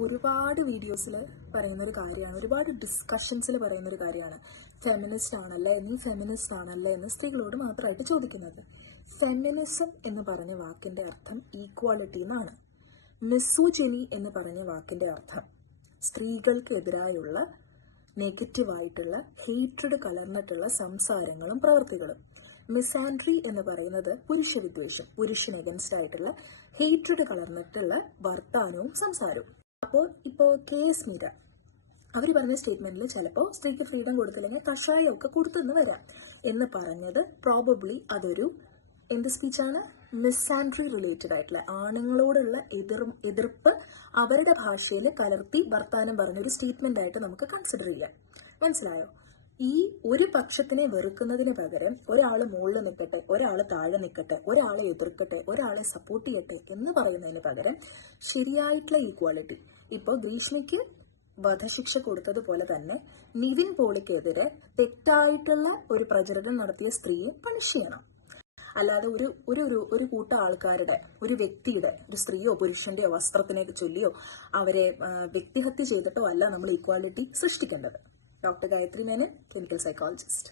ഒരുപാട് വീഡിയോസിൽ പറയുന്നൊരു കാര്യമാണ്, ഒരുപാട് ഡിസ്കഷൻസിൽ പറയുന്നൊരു കാര്യമാണ്. ഫെമിനിസ്റ്റ് ആണല്ലേ, നീ ഫെമിനിസ്റ്റ് ആണല്ലേ എന്ന് സ്ത്രീകളോട് മാത്രമായിട്ട് ചോദിക്കുന്നത്. ഫെമിനിസം എന്ന് പറഞ്ഞ വാക്കിൻ്റെ അർത്ഥം ഈക്വാലിറ്റി എന്നാണ്. മിസോജിനി എന്ന് പറഞ്ഞ വാക്കിൻ്റെ അർത്ഥം സ്ത്രീകൾക്കെതിരായുള്ള നെഗറ്റീവായിട്ടുള്ള ഹേറ്റ്രഡ് കലർന്നിട്ടുള്ള സംസാരങ്ങളും പ്രവൃത്തികളും. മിസാൻഡ്രി എന്ന് പറയുന്നത് പുരുഷവിദ്വേഷം, പുരുഷൻ എഗൻസ്റ്റ് ആയിട്ടുള്ള ഹേറ്റ്രഡ് കലർന്നിട്ടുള്ള വർത്താനവും സംസാരവും. ഇപ്പോൾ KS മീര അവർ പറഞ്ഞ സ്റ്റേറ്റ്മെന്റിൽ ചിലപ്പോൾ സ്ത്രീക്ക് ഫ്രീഡം കൊടുത്തില്ലെങ്കിൽ കഷായമൊക്കെ കൊടുത്തെന്ന് വരാം എന്ന് പറഞ്ഞത് പ്രോബബ്ലി അതൊരു എന്ത് സ്പീച്ചാണ്? മിസാൻഡ്രി റിലേറ്റഡ് ആയിട്ടുള്ള ആണുങ്ങളോടുള്ള എതിർപ്പ് അവരുടെ ഭാഷയിൽ കലർത്തി വർത്താനം പറഞ്ഞൊരു സ്റ്റേറ്റ്മെന്റ് ആയിട്ട് നമുക്ക് കൺസിഡർ ചെയ്യാം. മനസ്സിലായോ? ഈ ഒരു പക്ഷത്തിനെ വെറുക്കുന്നതിന് പകരം ഒരാൾ മുകളിൽ നിൽക്കട്ടെ, ഒരാൾ താഴെ നിൽക്കട്ടെ, ഒരാളെ എതിർക്കട്ടെ, ഒരാളെ സപ്പോർട്ട് ചെയ്യട്ടെ എന്ന് പറയുന്നതിന് പകരം ശരിയായിട്ടുള്ള ഈക്വാലിറ്റി. ഇപ്പോൾ ഗ്രീഷ്മയ്ക്ക് വധശിക്ഷ കൊടുത്തതുപോലെ തന്നെ നിവിൻ പോളിക്കെതിരെ തെറ്റായിട്ടുള്ള ഒരു പ്രചരണം നടത്തിയ സ്ത്രീയെ പണിഷ് ചെയ്യണം. അല്ലാതെ ഒരു കൂട്ടം ആൾക്കാരുടെ, ഒരു വ്യക്തിയുടെ, ഒരു സ്ത്രീയോ പുരുഷന്റെയോ വസ്ത്രത്തിനെ ചൊല്ലിയോ അവരെ വ്യക്തിഹത്യ ചെയ്തിട്ടോ അല്ല നമ്മൾ ഈക്വാലിറ്റി സൃഷ്ടിക്കേണ്ടത്. Doctor Gayathri Menon, clinical psychologist.